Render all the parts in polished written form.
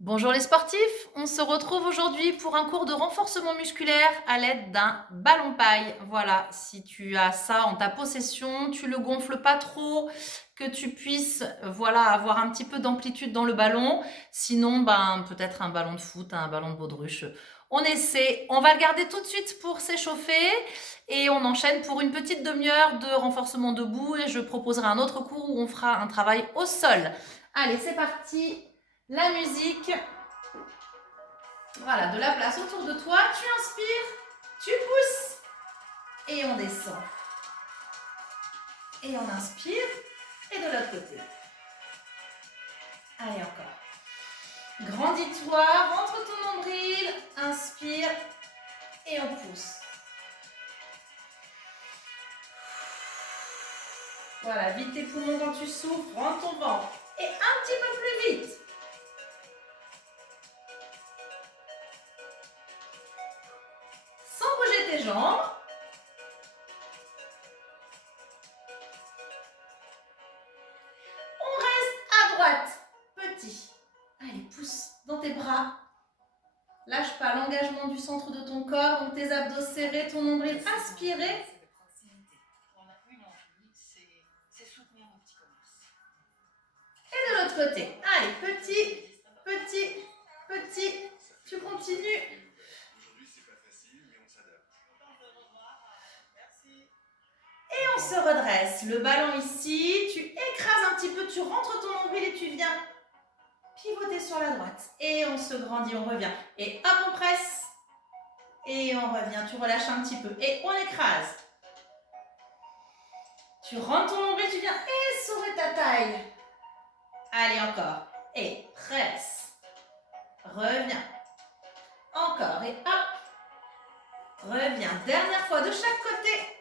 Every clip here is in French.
Bonjour les sportifs, on se retrouve aujourd'hui pour un cours de renforcement musculaire à l'aide d'un ballon paille. Voilà, si tu as ça en ta possession, tu le gonfles pas trop, que tu puisses voilà, avoir un petit peu d'amplitude dans le ballon. Sinon, peut-être un ballon de foot, un ballon de baudruche. On essaie, on va le garder tout de suite pour s'échauffer et on enchaîne pour une petite demi-heure de renforcement debout et je proposerai un autre cours où on fera un travail au sol. Allez, c'est parti. La musique, voilà, de la place autour de toi, tu inspires, tu pousses et on descend. Et on inspire et de l'autre côté. Allez, encore. Grandis-toi, rentre ton nombril, inspire et on pousse. Voilà, vide tes poumons quand tu souffles, rentre ton ventre et un petit peu plus vite. Sans bouger tes jambes. On reste à droite, petit. Allez, pousse dans tes bras. Lâche pas l'engagement du centre de ton corps, donc tes abdos serrés, ton nombril inspiré. Et de l'autre côté. Allez, petit, petit, petit. Tu continues. Et on se redresse. Le ballon ici, tu écrases un petit peu, tu rentres ton nombril et tu viens pivoter sur la droite. Et on se grandit, on revient. Et hop, on presse. Et on revient, tu relâches un petit peu. Et on écrase. Tu rentres ton nombril, tu viens essorer ta taille. Allez, encore. Et presse. Reviens. Encore. Et hop. Reviens. Dernière fois de chaque côté.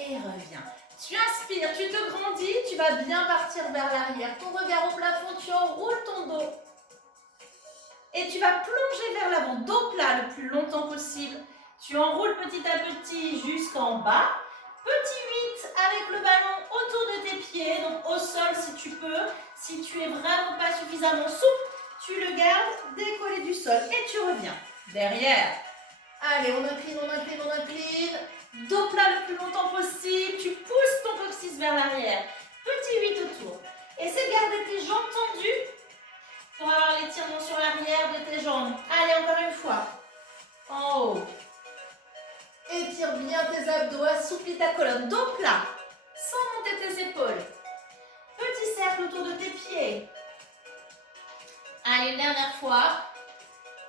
Et reviens. Tu inspires, tu te grandis, tu vas bien partir vers l'arrière. Ton regard au plafond, tu enroules ton dos. Et tu vas plonger vers l'avant, dos plat le plus longtemps possible. Tu enroules petit à petit jusqu'en bas. Petit 8 avec le ballon autour de tes pieds, donc au sol si tu peux. Si tu es vraiment pas suffisamment souple, tu le gardes décollé du sol et tu reviens. Derrière. Allez, on incline, on incline, on incline. Dos plat le plus longtemps possible. Tu pousses ton coccyx vers l'arrière. Petit 8 autour. Essaie de garder tes jambes tendues pour avoir l'étirement sur l'arrière de tes jambes. Allez, encore une fois. En haut. Étire bien tes abdos, assouplis ta colonne. Dos plat, sans monter tes épaules. Petit cercle autour de tes pieds. Allez, dernière fois.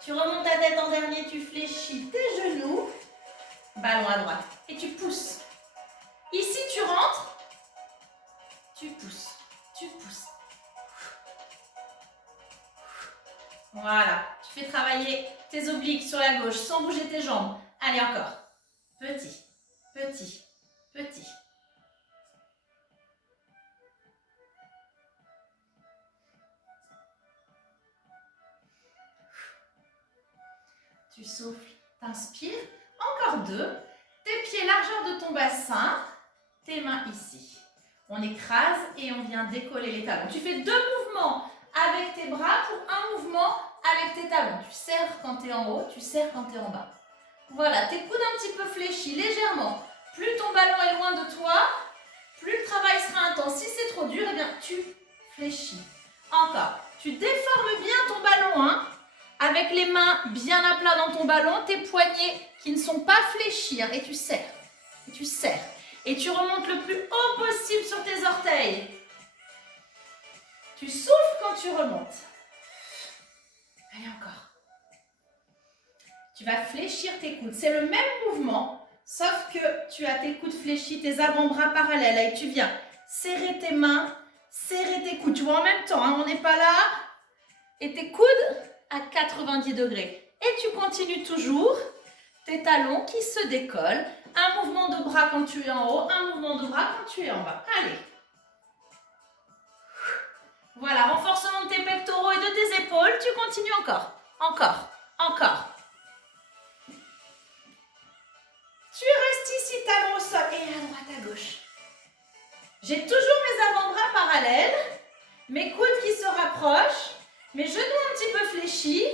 Tu remontes ta tête en dernier, tu fléchis tes genoux. Ballon à droite. Et tu pousses. Ici, tu rentres. Tu pousses. Tu pousses. Voilà. Tu fais travailler tes obliques sur la gauche sans bouger tes jambes. Allez, encore. Petit, petit, petit. Tu souffles, t'inspires. Encore 2. Tes pieds largeur de ton bassin. Tes mains ici. On écrase et on vient décoller les talons. Tu fais 2 mouvements avec tes bras pour un mouvement avec tes talons. Tu serres quand tu es en haut, tu serres quand tu es en bas. Voilà, tes coudes un petit peu fléchis légèrement. Plus ton ballon est loin de toi, plus le travail sera intense. Si c'est trop dur, eh bien, tu fléchis. Encore. Tu déformes bien ton ballon, hein, avec les mains bien à plat dans ton ballon, tes poignets qui ne sont pas fléchis, hein, et tu serres. Et tu serres. Et tu remontes le plus haut possible sur tes orteils. Tu souffles quand tu remontes. Allez, encore. Tu vas fléchir tes coudes. C'est le même mouvement, sauf que tu as tes coudes fléchis, tes avant-bras parallèles. Et tu viens serrer tes mains, serrer tes coudes. Tu vois en même temps, hein, on n'est pas là. Et tes coudes à 90 degrés. Et tu continues toujours. Tes talons qui se décollent. Un mouvement de bras quand tu es en haut, un mouvement de bras quand tu es en bas. Allez. Voilà, renforcement de tes pectoraux et de tes épaules. Tu continues encore. Encore. Encore. Tu restes ici, talons au sol et à droite, à gauche. J'ai toujours mes parallèles, mes coudes qui se rapprochent, mes genoux un petit peu fléchis,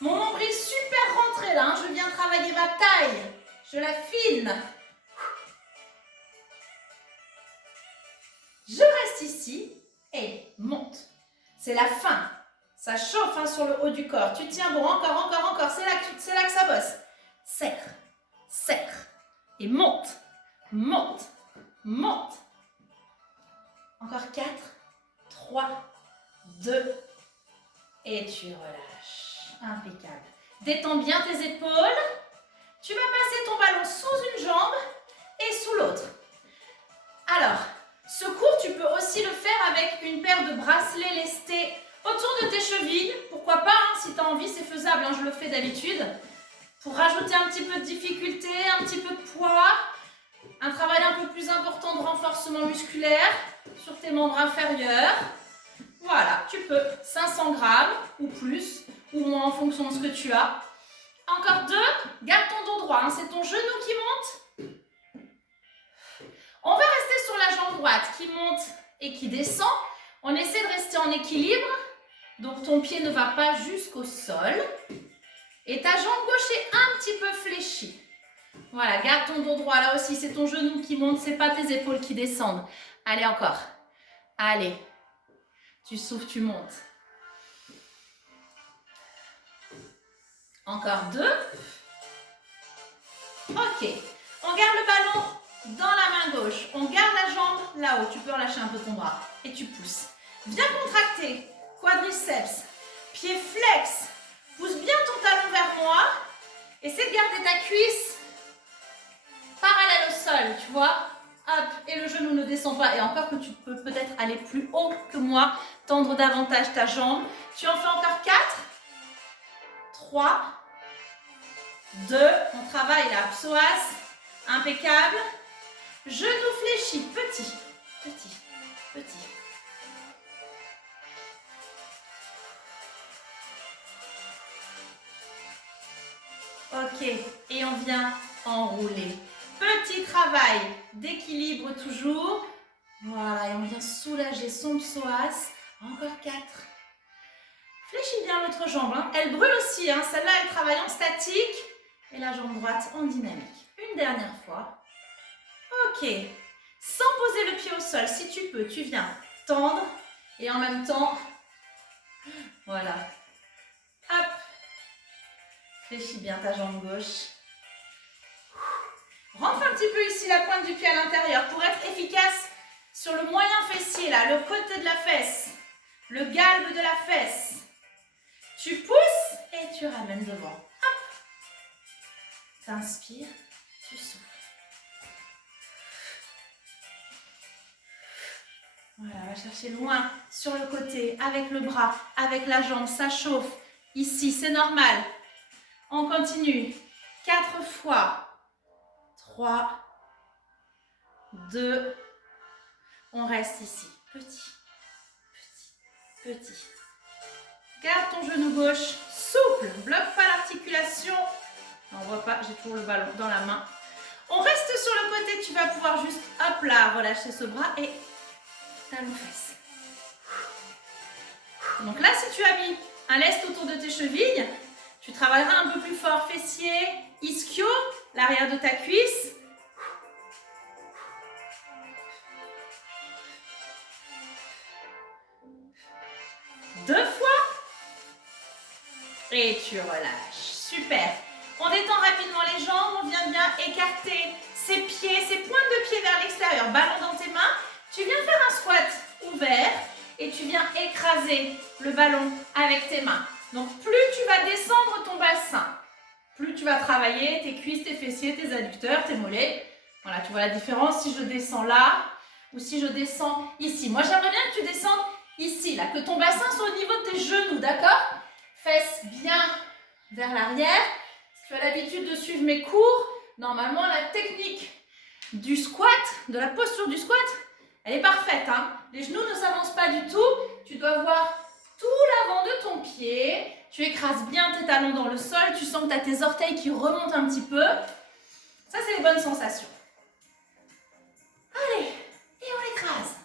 mon nombril super rentré là, hein. Je viens travailler ma taille, je l'affine. Je reste ici et monte. C'est la fin. Ça chauffe hein, sur le haut du corps. Tu tiens bon, encore. C'est là que ça bosse. Serre, serre. Et monte, monte, monte. Encore 4, 3, 2. Et tu relâches. Impeccable. Détends bien tes épaules. Tu vas passer ton ballon sous une jambe et sous l'autre. Alors, ce cours, tu peux aussi le faire avec une paire de bracelets lestés autour de tes chevilles. Pourquoi pas, hein, si tu as envie, c'est faisable, hein, je le fais d'habitude. Pour rajouter un petit peu de difficulté, un petit peu de poids, un travail un peu plus important de renforcement musculaire sur tes membres inférieurs. Voilà, tu peux 500 grammes ou plus, ou moins en fonction de ce que tu as. Encore 2, garde ton dos droit, hein, c'est ton genou qui monte. On va rester sur la jambe droite qui monte et qui descend. On essaie de rester en équilibre. Donc ton pied ne va pas jusqu'au sol. Et ta jambe gauche est un petit peu fléchie. Voilà, garde ton dos droit. Là aussi, c'est ton genou qui monte, ce n'est pas tes épaules qui descendent. Allez, encore. Allez. Tu souffles, tu montes. Encore 2. Ok. On garde le ballon dans la main gauche. On garde la jambe là-haut. Tu peux relâcher un peu ton bras. Et tu pousses. Viens contracter. Quadriceps. Pied flex. Pousse bien ton talon vers moi. Essaie de garder ta cuisse parallèle au sol, tu vois. Hop, et le genou ne descend pas. Et encore que tu peux peut-être aller plus haut que moi. Tendre davantage ta jambe. Tu en fais encore 4. 3. 2. On travaille là. Psoas. Impeccable. Genou fléchi. Petit. Petit. Petit. Ok, et on vient enrouler. Petit travail d'équilibre toujours. Voilà, et on vient soulager son psoas. Encore 4. Fléchis bien l'autre jambe. Hein. Elle brûle aussi. Hein. Celle-là, elle travaille en statique. Et la jambe droite en dynamique. Une dernière fois. Ok. Sans poser le pied au sol, si tu peux, tu viens tendre. Et en même temps, voilà. Hop. Fléchis bien ta jambe gauche. Rentre un petit peu ici la pointe du pied à l'intérieur pour être efficace sur le moyen fessier, là, le côté de la fesse, le galbe de la fesse. Tu pousses et tu ramènes devant. Hop. T'inspires, tu souffles. Voilà, va chercher loin sur le côté, avec le bras, avec la jambe, ça chauffe. Ici, c'est normal. On continue. 4 fois. 3, 2, on reste ici. Petit, petit, petit. Garde ton genou gauche souple. Bloque pas l'articulation. On voit pas, j'ai toujours le ballon dans la main. On reste sur le côté, tu vas pouvoir juste, hop là, relâcher ce bras et talon fesse. Donc là, si tu as mis un lest autour de tes chevilles, tu travailleras un peu plus fort fessier, ischio, l'arrière de ta cuisse. Deux fois. Et tu relâches. Super. On détend rapidement les jambes. On vient bien écarter ses pieds, ses pointes de pied vers l'extérieur. Ballon dans tes mains. Tu viens faire un squat ouvert et tu viens écraser le ballon avec tes mains. Donc plus tu vas descendre ton bassin, plus tu vas travailler tes cuisses, tes fessiers, tes adducteurs, tes mollets. Voilà, tu vois la différence si je descends là ou si je descends ici. Moi, j'aimerais bien que tu descendes ici, là, que ton bassin soit au niveau de tes genoux, d'accord? Fesses bien vers l'arrière. Si tu as l'habitude de suivre mes cours, normalement, la technique du squat, de la posture du squat, elle est parfaite. Hein? Les genoux ne s'avancent pas du tout. Tu dois voir tout l'avant de ton pied. Tu écrases bien tes talons dans le sol. Tu sens que tu as tes orteils qui remontent un petit peu. Ça, c'est les bonnes sensations. Allez, et on écrase.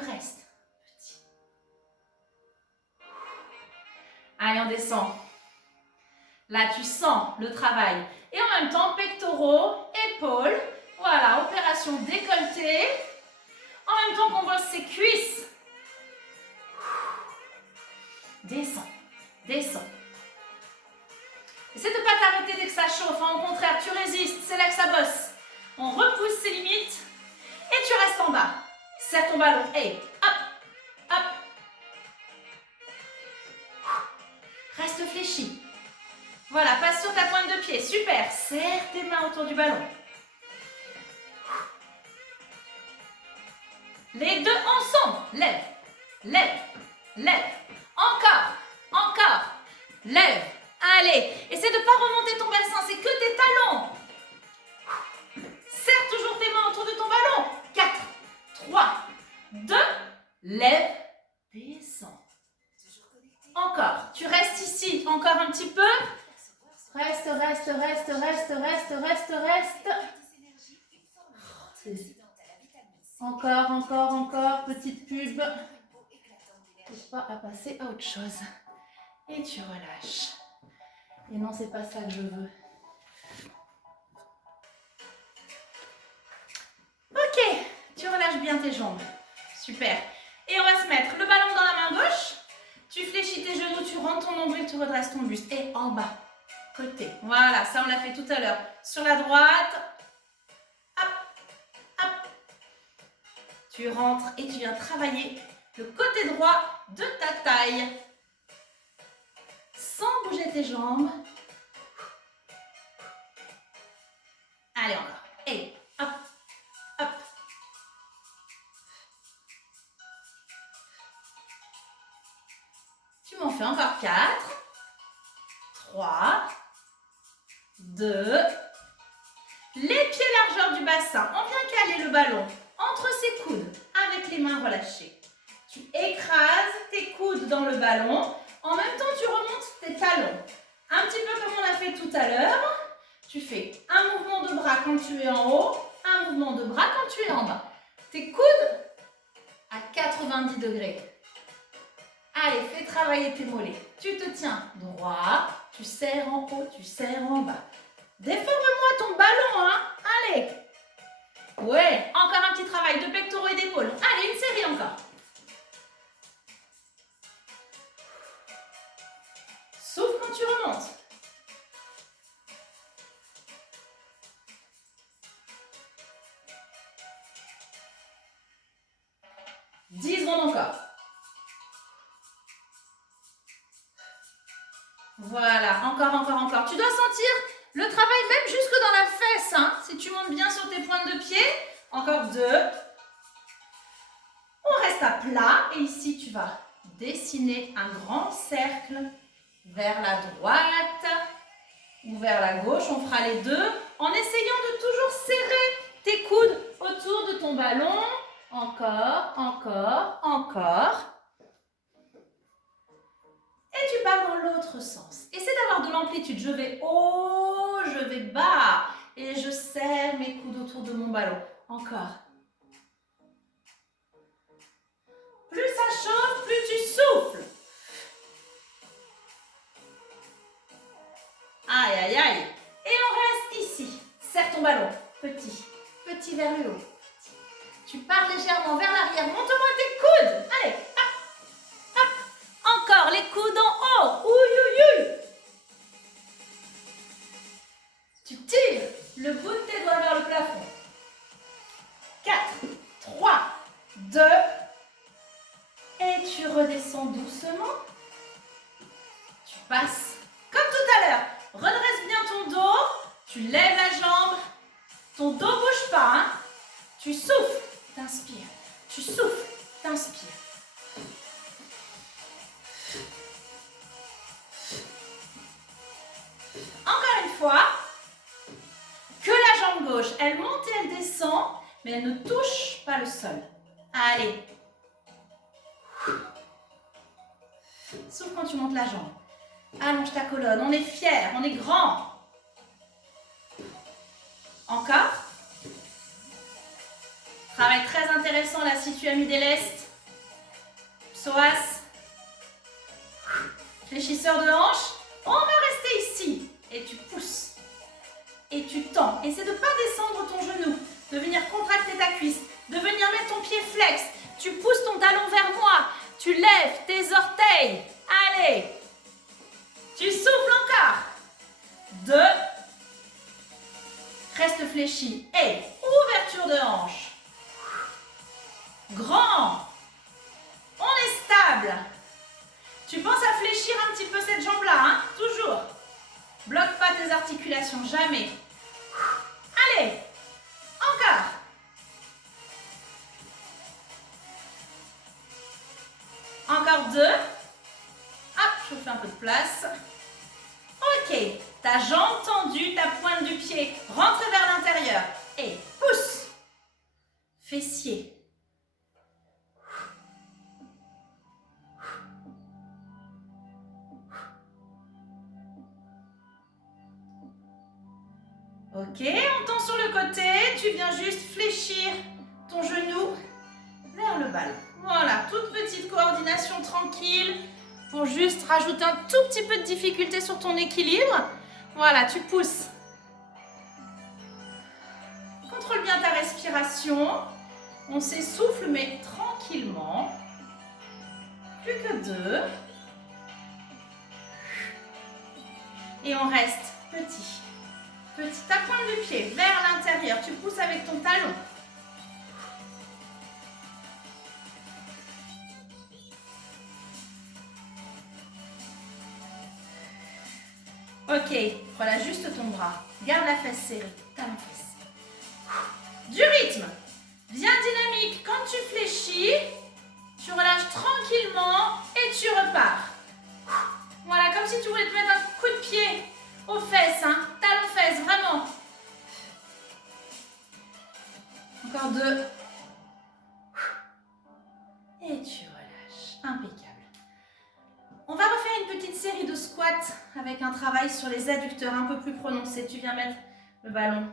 restes. Petit. Allez, on descend. Là, tu sens le travail. Et en même temps, pectoraux, épaules. Voilà, opération décolleté. En même temps qu'on bosse ses cuisses. Descends, descends. Essaie de ne pas t'arrêter dès que ça chauffe. Au contraire, tu résistes. C'est là que ça bosse. On repousse ses limites. Et tu restes en bas. Serre ton ballon. Et hop, hop. Reste fléchi. Voilà, passe sur ta pointe de pied. Super. Serre tes mains autour du ballon. Les deux ensemble. Lève, lève, lève. Encore, encore. Lève. Allez. Essaie de ne pas remonter ton bassin. C'est que tes talons. Serre toujours tes mains autour de ton ballon. 4, 3, 2. Lève. Descends. Encore. Tu restes ici. Encore un petit peu. Reste, reste, reste, reste, reste, reste, reste. Encore, encore, encore. Petite pub. N'hésite pas à passer à autre chose. Et tu relâches. Et non, c'est pas ça que je veux. Ok. Tu relâches bien tes jambes. Super. Et on va se mettre le ballon dans la main gauche. Tu fléchis tes genoux, tu rentres ton nombril, tu redresses ton buste. Et en bas. Côté. Voilà, ça on l'a fait tout à l'heure. Sur la droite. Hop, hop. Tu rentres et tu viens travailler le côté droit de ta taille. Sans bouger tes jambes. Allez, encore. Et hop, hop. Tu m'en fais encore 4. 3. 2. Les pieds largeur du bassin. On vient caler le ballon entre ses coudes avec les mains relâchées. Tu écrases tes coudes dans le ballon. En même temps, tu remontes tes talons. Un petit peu comme on a fait tout à l'heure. Tu fais un mouvement de bras quand tu es en haut, un mouvement de bras quand tu es en bas. Tes coudes à 90 degrés. Allez, fais travailler tes mollets. Tu te tiens droit, tu serres en haut, tu serres en bas. Déforme-moi ton ballon, hein. Allez. Ouais, encore un petit travail de pectoraux et d'épaules. Allez, une série encore. Souffle quand tu remontes. Encore. Voilà, encore, encore, encore. Tu dois sentir le travail même jusque dans la fesse, hein, si tu montes bien sur tes pointes de pied. Encore 2. On reste à plat et ici tu vas dessiner un grand cercle vers la droite ou vers la gauche. On fera les deux en essayant de toujours serrer tes coudes autour de ton ballon. Encore, encore, encore. Et tu pars dans l'autre sens. Essaie d'avoir de l'amplitude. Je vais haut, je vais bas. Et je serre mes coudes autour de mon ballon. Encore. Plus ça chauffe, plus tu souffles. Aïe, aïe, aïe. Et on reste ici. Serre ton ballon. Petit, petit vers le haut. Tu pars légèrement vers l'arrière. Monte-moi tes coudes. Allez, hop, hop. Encore les coudes en haut. Ouh, ouh, ouh. Tu tires le bout de tes doigts vers le plafond. 4, 3, 2. Et tu redescends doucement. Tu passes comme tout à l'heure. Redresse bien ton dos. Tu lèves la jambe. Ton dos ne bouge pas. Hein. Tu souffles. T'inspires. Tu souffles. T'inspires. Encore une fois. Que la jambe gauche, elle monte et elle descend, mais elle ne touche pas le sol. Allez. Souffle quand tu montes la jambe. Allonge ta colonne. On est fiers, on est grand. Encore. Travail très intéressant là si tu as mis des lestes. Psoas. Fléchisseur de hanche. On va rester ici. Et tu pousses. Et tu tends. Essaie de ne pas descendre ton genou. De venir contracter ta cuisse. De venir mettre ton pied flex. Tu pousses ton talon vers moi. Tu lèves tes orteils. Allez. Tu souffles encore. 2. Reste fléchi. Et ouverture de hanche. Grand. On est stable. Tu penses à fléchir un petit peu cette jambe-là, hein? Toujours. Bloque pas tes articulations, jamais. Allez. Encore. Encore 2. Hop, je fais un peu de place. Ok. Ta jambe tendue, ta pointe du pied rentre vers l'intérieur. Et pousse. Fessier. Ok, on tend sur le côté. Tu viens juste fléchir ton genou vers le ballon. Voilà, toute petite coordination tranquille pour juste rajouter un tout petit peu de difficulté sur ton équilibre. Voilà, tu pousses. Contrôle bien ta respiration. On s'essouffle, mais tranquillement. Plus que 2. Et on reste petit. Petit, ta pointe du pied vers l'intérieur. Tu pousses avec ton talon. Ok, relâche juste ton bras. Garde la fesse serrée. Talon fesse. Du rythme. Bien dynamique. Quand tu fléchis, tu relâches tranquillement et tu repars. Voilà, comme si tu voulais te mettre un coup de pied aux fesses, hein. Talon fesses, vraiment. Encore 2. Et tu relâches. Impeccable. On va refaire une petite série de squats avec un travail sur les adducteurs un peu plus prononcé. Tu viens mettre le ballon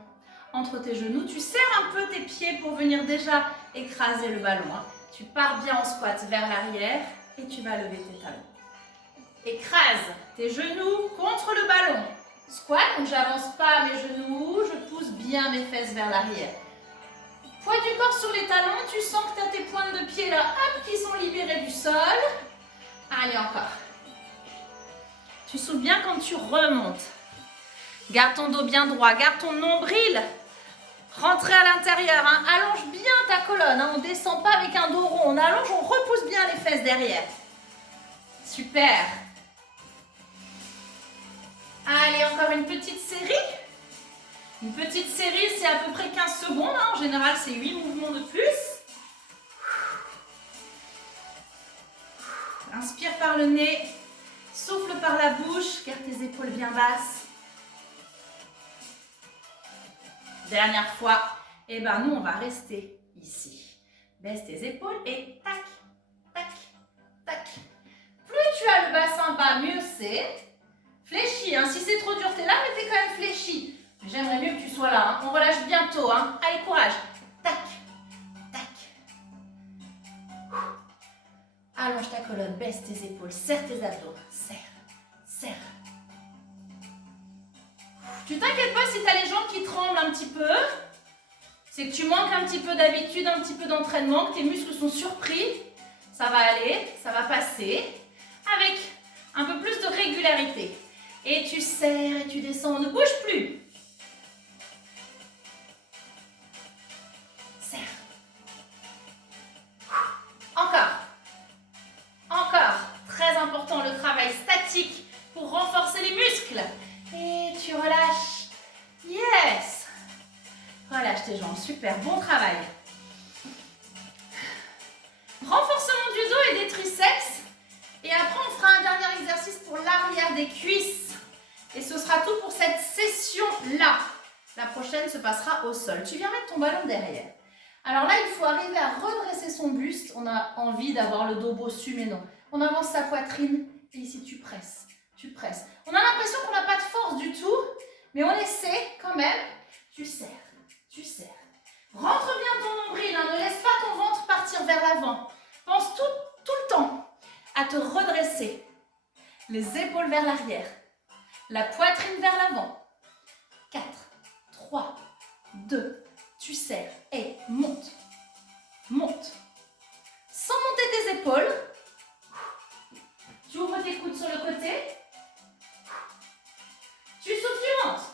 entre tes genoux. Tu serres un peu tes pieds pour venir déjà écraser le ballon, hein. Tu pars bien en squat vers l'arrière et tu vas lever tes talons. Écrase tes genoux contre le ballon. Squat, donc j'avance pas mes genoux, je pousse bien mes fesses vers l'arrière. Poids du corps sur les talons, tu sens que tu as tes pointes de pied là, hop, qui sont libérées du sol. Allez, encore. Tu souffles bien quand tu remontes. Garde ton dos bien droit, garde ton nombril. Rentrez à l'intérieur, hein. Allonge bien ta colonne, hein. On ne descend pas avec un dos rond, on allonge, on repousse bien les fesses derrière. Super. Allez, encore une petite série. Une petite série, c'est à peu près 15 secondes. Hein. En général, c'est 8 mouvements de plus. Inspire par le nez. Souffle par la bouche. Garde tes épaules bien basses. Dernière fois. Et ben nous, on va rester ici. Baisse tes épaules et tac, tac, tac. Plus tu as le bassin bas, mieux c'est. Fléchis, hein. Si c'est trop dur, t'es là, mais t'es quand même fléchi. J'aimerais mieux que tu sois là. Hein. On relâche bientôt. Hein. Allez, courage. Tac, tac. Allonge ta colonne, baisse tes épaules, serre tes abdos. Serre, serre. Tu t'inquiètes pas si tu as les jambes qui tremblent un petit peu. C'est que tu manques un petit peu d'habitude, un petit peu d'entraînement, que tes muscles sont surpris. Ça va aller, ça va passer. Avec un peu plus de régularité. Et tu serres et tu descends, ne bouge plus. Serre. Encore. Encore. Très important le travail statique pour renforcer les muscles. Et tu relâches. Yes. Relâche tes jambes. Super. Bon travail. Renforcement du dos et des triceps. Et après, on fera un dernier exercice pour l'arrière des cuisses. Et ce sera tout pour cette session-là. La prochaine se passera au sol. Tu viens mettre ton ballon derrière. Alors là, il faut arriver à redresser son buste. On a envie d'avoir le dos bossu, mais non. On avance sa poitrine et ici, tu presses. Tu presses. On a l'impression qu'on n'a pas de force du tout, mais on essaie quand même. Tu serres, tu serres. Rentre bien ton nombril, hein. Ne laisse pas ton ventre partir vers l'avant. Pense tout le temps. à te redresser. Les épaules vers l'arrière. La poitrine vers l'avant. 4, 3, 2, tu serres et monte. Monte. Sans monter tes épaules. Tu ouvres tes coudes sur le côté. Tu souffles, tu montes.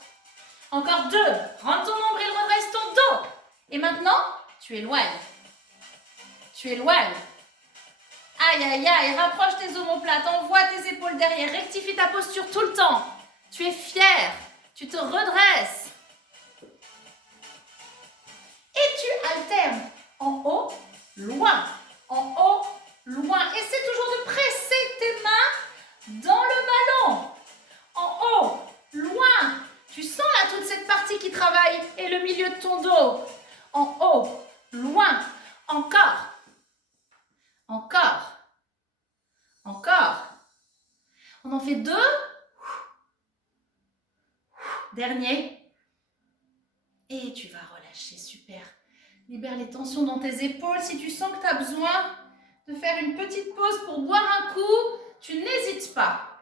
Encore 2. Rentre ton nombril, redresse ton dos. Et maintenant, tu éloignes. Tu éloignes. Aïe, aïe, aïe. Rapproche tes omoplates. Envoie tes épaules derrière. Rectifie ta posture tout le temps. Tu es fier. Tu te redresses. Et tu alternes. En haut, loin. En haut, loin. Essaie toujours de presser tes mains dans le ballon. En haut, loin. Tu sens là toute cette partie qui travaille et le milieu de ton dos. En haut, loin. Encore. Encore. Encore. On en fait 2. Dernier. Et tu vas relâcher, super. Libère les tensions dans tes épaules. Si tu sens que tu as besoin de faire une petite pause pour boire un coup, tu n'hésites pas.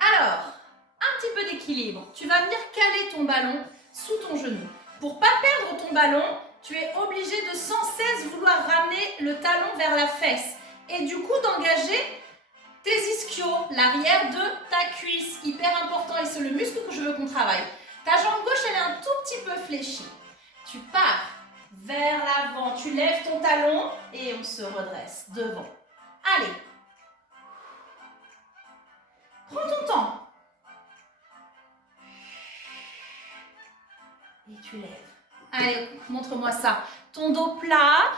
Alors, un petit peu d'équilibre. Tu vas venir caler ton ballon sous ton genou. Pour ne pas perdre ton ballon, tu es obligé de sans cesse vouloir ramener le talon vers la fesse. Et du coup, d'engager tes ischios, l'arrière de ta cuisse. Hyper important et c'est le muscle que je veux qu'on travaille. Ta jambe gauche, elle est un tout petit peu fléchie. Tu pars vers l'avant, tu lèves ton talon et on se redresse devant. Allez. Prends ton temps. Et tu lèves. Allez, montre-moi ça. Ton dos plat,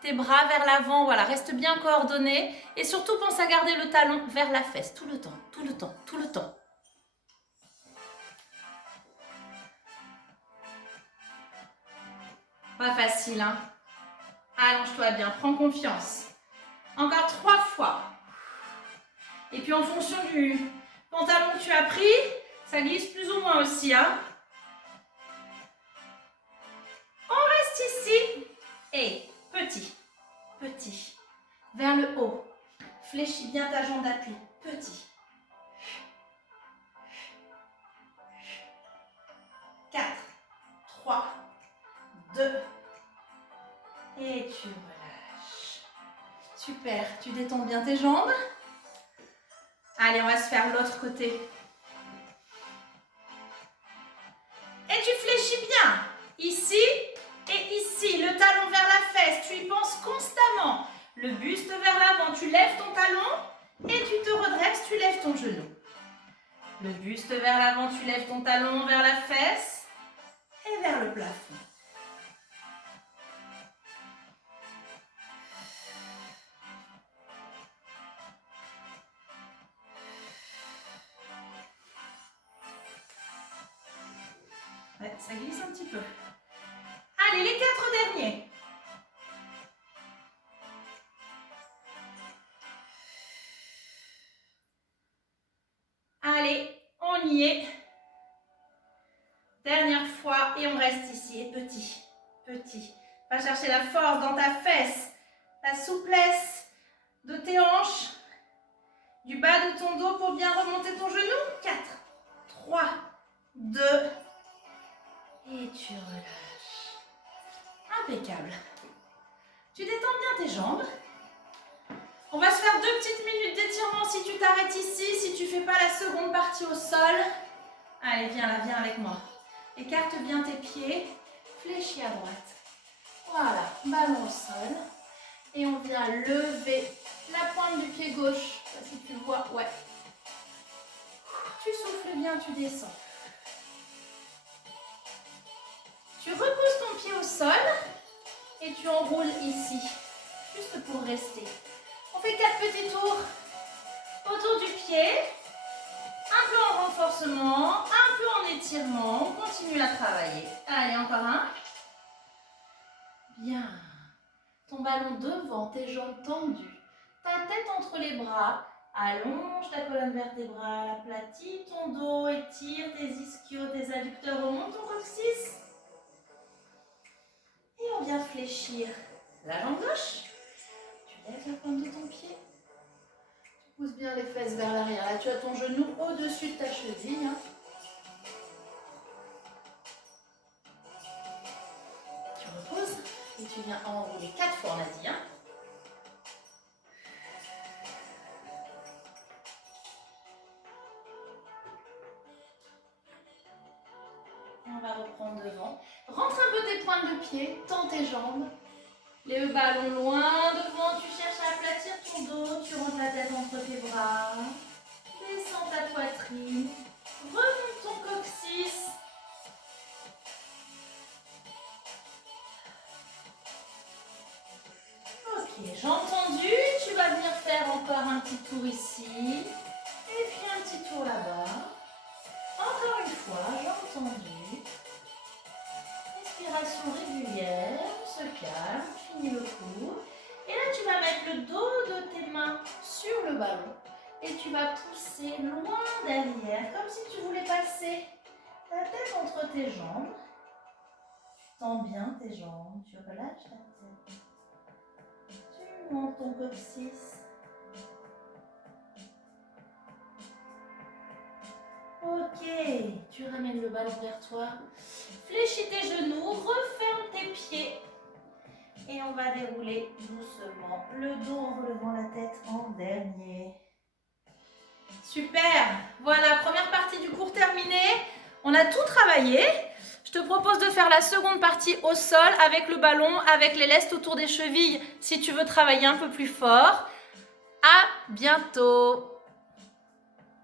tes bras vers l'avant, voilà, reste bien coordonné. Et surtout, pense à garder le talon vers la fesse tout le temps, tout le temps, tout le temps. Pas facile, hein? Allonge-toi bien, prends confiance. Encore 3 fois. Et puis en fonction du pantalon que tu as pris, ça glisse plus ou moins aussi, hein? On reste ici. Et petit, petit, vers le haut. Fléchis bien ta jambe d'appui. Petit. 4, 3, 2. Et tu relâches. Super, tu détends bien tes jambes. Allez, on va se faire l'autre côté. Et tu fléchis bien. Ici et ici. Le talon vers la fesse. Tu y penses constamment. Le buste vers l'avant. Tu lèves ton talon et tu te redresses. Tu lèves ton genou. Le buste vers l'avant. Tu lèves ton talon vers la fesse et vers le plafond. Ouais, ça glisse un petit peu. Allez, les 4 derniers. Allez, on y est. Dernière fois et on reste ici. Et petit, petit. Va chercher la force dans ta fesse, la souplesse de tes hanches, du bas de ton dos pour bien remonter ton genou. 4, 3, 2. Et tu relâches. Impeccable. Tu détends bien tes jambes. On va se faire 2 petites minutes d'étirement si tu t'arrêtes ici, si tu ne fais pas la seconde partie au sol. Allez, viens là, viens avec moi. Écarte bien tes pieds, fléchis à droite. Voilà, ballon au sol. Et on vient lever la pointe du pied gauche. Si tu vois, ouais. Tu souffles bien, tu descends. Tu reposes ton pied au sol et tu enroules ici, juste pour rester. On fait 4 petits tours autour du pied, un peu en renforcement, un peu en étirement. On continue à travailler. Allez, encore un. Bien. Ton ballon devant, tes jambes tendues, ta tête entre les bras. Allonge ta colonne vertébrale, aplatis ton dos, étire tes ischios, tes adducteurs, remonte ton coccyx. Et on vient fléchir la jambe gauche. Tu lèves la pointe de ton pied. Pousse bien les fesses vers l'arrière. Là, tu as ton genou au-dessus de ta cheville. Hein. Tu reposes et tu viens enrouler 4 fois, on a dit. Hein. On va reprendre devant. Rentre un peu tes pointes de pied, tends tes jambes. Les ballons loin devant, tu cherches à aplatir ton dos, tu rentres la tête entre tes bras. Descends ta poitrine, remonte ton coccyx. Ok, j'ai entendu, tu vas venir faire encore un petit tour ici, et puis un petit tour là-bas. Encore une fois, j'ai entendu. Respiration régulière, on se calme, finis le cours. Et là, tu vas mettre le dos de tes mains sur le ballon et tu vas pousser loin derrière, comme si tu voulais passer la tête entre tes jambes. Tu tends bien tes jambes, tu relâches ta tête. Tu montes ton coccyx. Ok, tu ramènes le ballon vers toi. Fléchis tes genoux, referme tes pieds. Et on va dérouler doucement le dos en relevant la tête en dernier. Super! Voilà, première partie du cours terminée. On a tout travaillé. Je te propose de faire la seconde partie au sol avec le ballon, avec les lestes autour des chevilles si tu veux travailler un peu plus fort. À bientôt!